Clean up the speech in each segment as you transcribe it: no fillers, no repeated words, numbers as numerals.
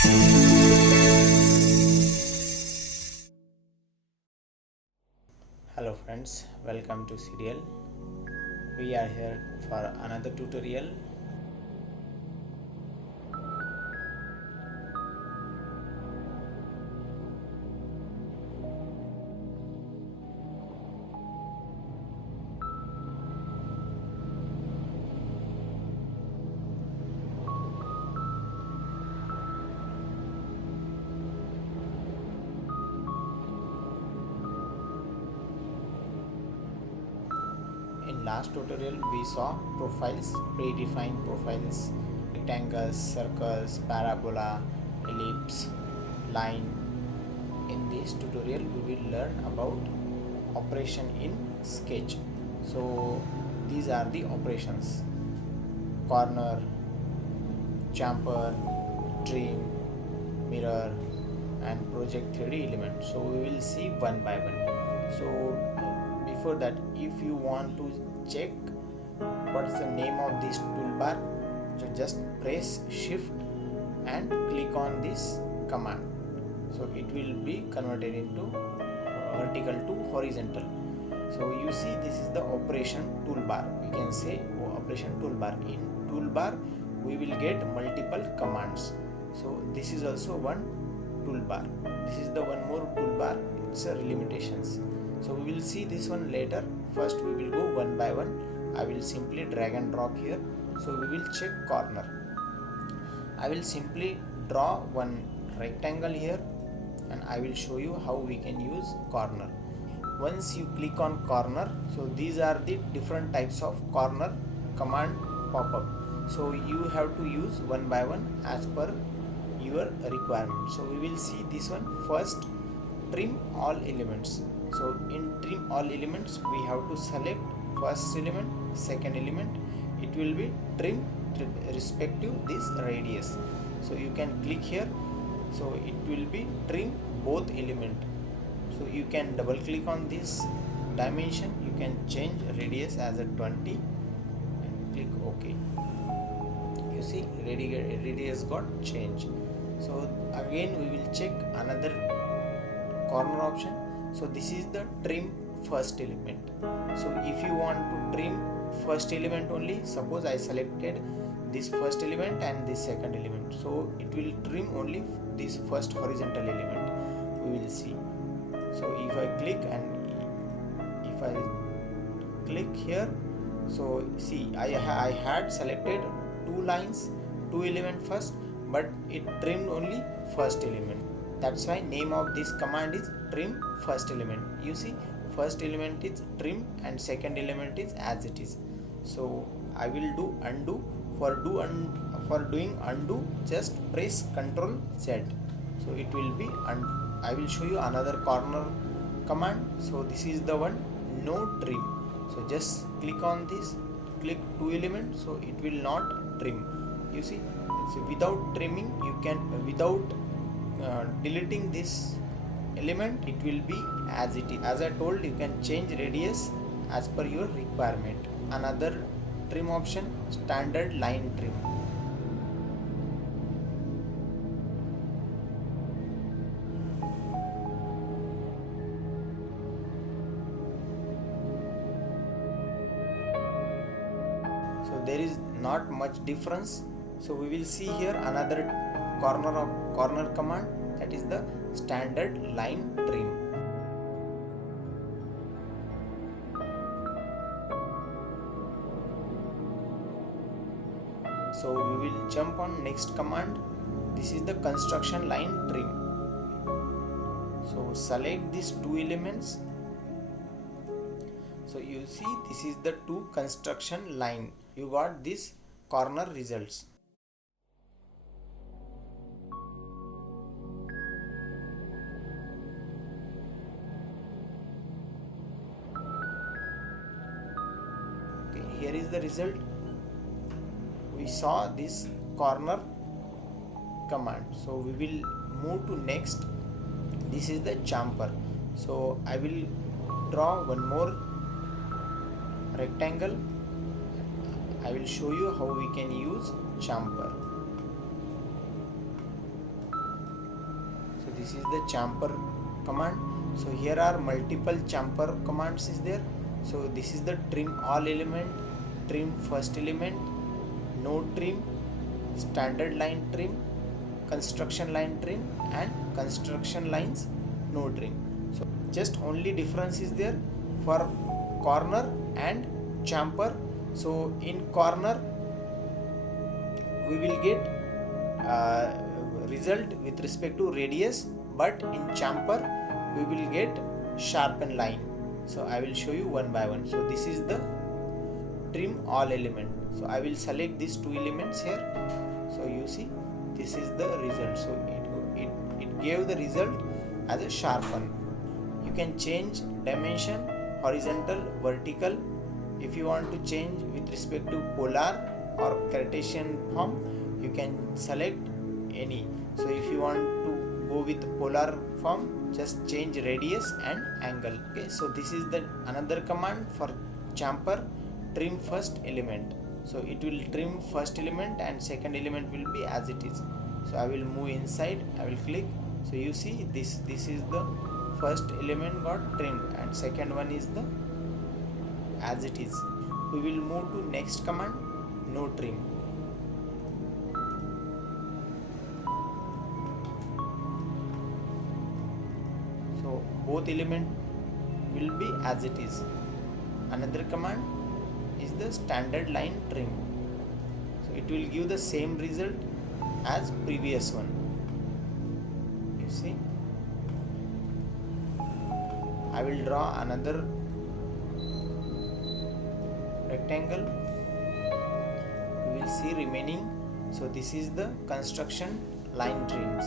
Hello friends, welcome to Serial. We are here for another tutorial. In last tutorial we saw profiles, predefined profiles, rectangles, circles, parabola, ellipse, line. In this tutorial we will learn about operation in Sketch. So these are the operations: corner, chamfer, trim, mirror and project 3D element. So we will see one by one. So before that, if you want to check what's the name of this toolbar, so just press shift and click on this command. So it will be converted into vertical to horizontal. So you see, this is the operation toolbar. We can say operation toolbar. In toolbar we will get multiple commands. So this is also one toolbar. This is the one more toolbar. It's a limitations. So we will see this one later. First we will go one by one. I will simply drag and drop here. So we will check corner. I will simply draw one rectangle here and I will show you how we can use corner. Once you click on corner, so these are the different types of corner command pop up. So you have to use one by one as per your requirement. So we will see this one. First, trim all elements. So in trim all elements we have to select first element, second element. It will be trim respective this radius. So you can click here. So it will be trim both element. So you can double click on this dimension. You can change radius as a 20 and click OK. You see radius got changed. So again we will check another corner option. So this is the trim first element. So if you want to trim first element only, suppose I selected this first element and this second element, so it will trim only this first horizontal element. We will see. So if I click and if I click here, so see I had selected two lines, two element first, but it trimmed only first element. That's why name of this command is trim first element. You see, first element is trim and second element is as it is. So I will do undo. For doing undo, just press Ctrl Z. So it will be undo. I will show you another corner command. So this is the one, no trim. So just click on this, click two elements, so it will not trim. You see, so without trimming you can, without deleting this element, it will be as it is. As I told, you can change radius as per your requirement. Another trim option, standard line trim. So there is not much difference. So we will see here another corner command, that is the standard line trim. So we will jump on next command. This is the construction line trim. So select these two elements. So you see, this is the two construction line. You got this corner results. Okay, here is the result. We saw this corner command. So we will move to next. This is the chamfer. So I will draw one more rectangle. I will show you how we can use chamfer. this is the chamfer command. So here are multiple chamfer commands is there. So this is the trim all element, trim first element, no trim, standard line trim, construction line trim, and construction lines no trim. So just only difference is there for corner and chamfer. So in corner we will get result with respect to radius, but in chamfer we will get sharpen line. So I will show you one by one. So this is the trim all element. So I will select these two elements here. So you see this is the result. So it gave the result as a sharpen. You can change dimension, horizontal, vertical. If you want to change with respect to polar or Cartesian form, you can select any. So if you want to go with polar form, just change radius and angle. Okay, so this is the another command for chamfer, trim first element. So it will trim first element and second element will be as it is. So I will move inside, I will click. So you see this is the first element got trimmed and second one is the as it is. We will move to next command, no trim. So both element will be as it is. Another command is the standard line trim. So it will give the same result as previous one. You see, I will draw another rectangle. You will see remaining. So this is the construction line trims.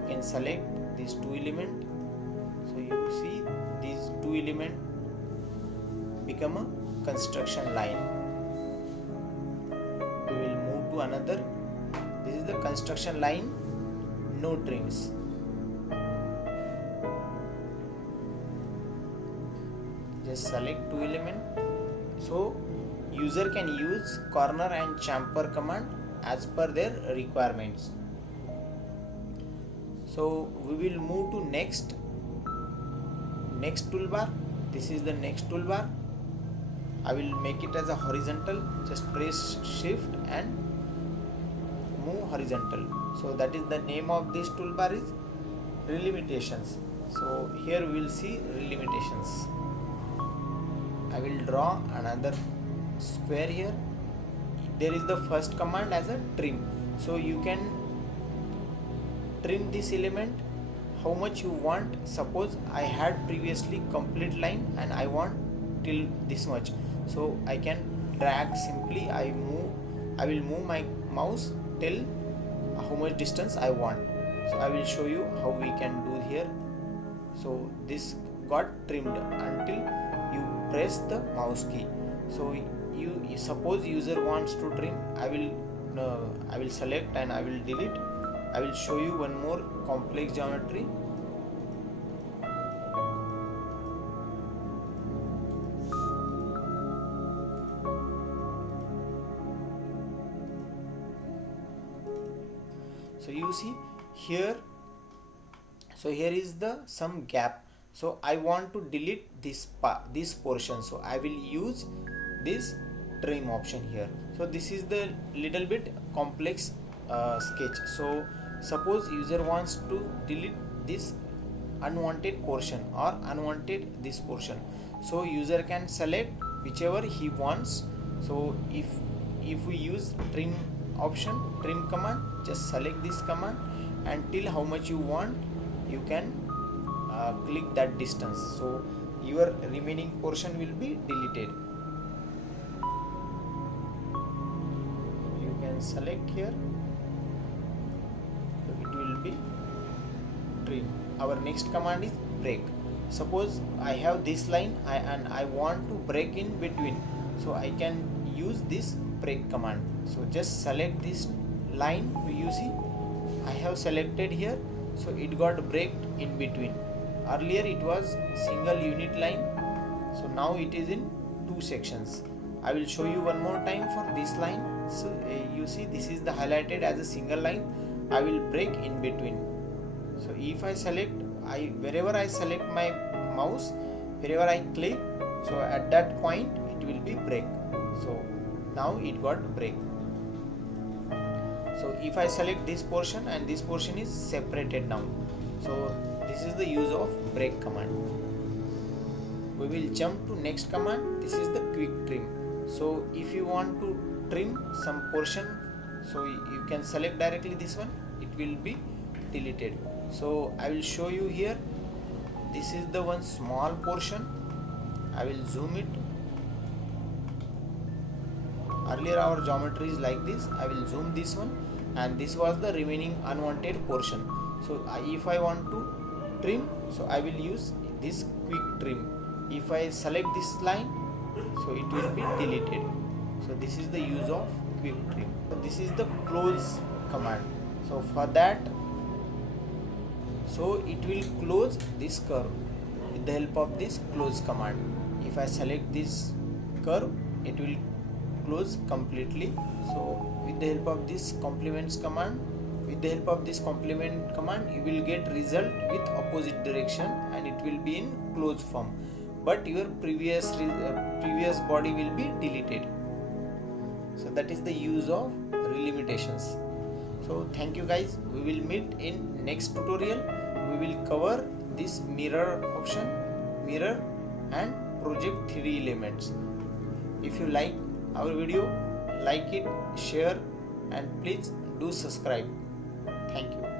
You can select these two elements. So you see these two elements become a construction line. We will move to another. This is the construction line, no trims. Just select two elements. So user can use corner and chamfer command as per their requirements. So we will move to next toolbar. This is the next toolbar. I will make it as a horizontal. Just press shift and move horizontal. So that is the name of this toolbar is relimitations. So here we will see relimitations. I will draw another square here. There is the first command as a trim. So you can trim this element how much you want. Suppose I had previously complete line and I want till this much. So I can drag simply. I will move my mouse till how much distance I want. So I will show you how we can do here. So this got trimmed until you press the mouse key. So you suppose user wants to trim. I will select and I will delete. I will show you one more complex geometry. So you see here, so here is the some gap. So I want to delete this portion. So I will use this trim option here. So this is the little bit complex sketch. So suppose user wants to delete this unwanted portion or unwanted this portion. So user can select whichever he wants. So if we use trim option, trim command, just select this command and till how much you want you can click that distance. So your remaining portion will be deleted. You can select here, so it will be trim. Our next command is break. Suppose I have this line and I want to break in between. So I can use this break command. So just select this line. You see I have selected here. So it got breaked in between. Earlier it was single unit line. So now it is in two sections. I will show you one more time for this line. So you see this is the highlighted as a single line. I will break in between. So if I select, wherever I select my mouse, wherever I click, so at that point it will be break. So now it got break. So if I select this portion, and this portion is separated now, so this is the use of break command. We will jump to next command. This is the quick trim. So if you want to trim some portion, so you can select directly this one, it will be deleted. So I will show you here. This is the one small portion. I will zoom it. Earlier our geometry is like this. I will zoom this one, and this was the remaining unwanted portion. So if I want to trim, so I will use this quick trim. If I select this line, so it will be deleted. So this is the use of quick trim. So this is the close command. So for that, so it will close this curve with the help of this close command. If I select this curve, it will close completely. So with the help of this complement command, you will get result with opposite direction, and it will be in closed form, but your previous body will be deleted. So that is the use of relimitations. So thank you guys. We will meet in next tutorial. We will cover this mirror option, mirror and project 3D elements. If you like our video, like it, share, and please do subscribe. Thank you.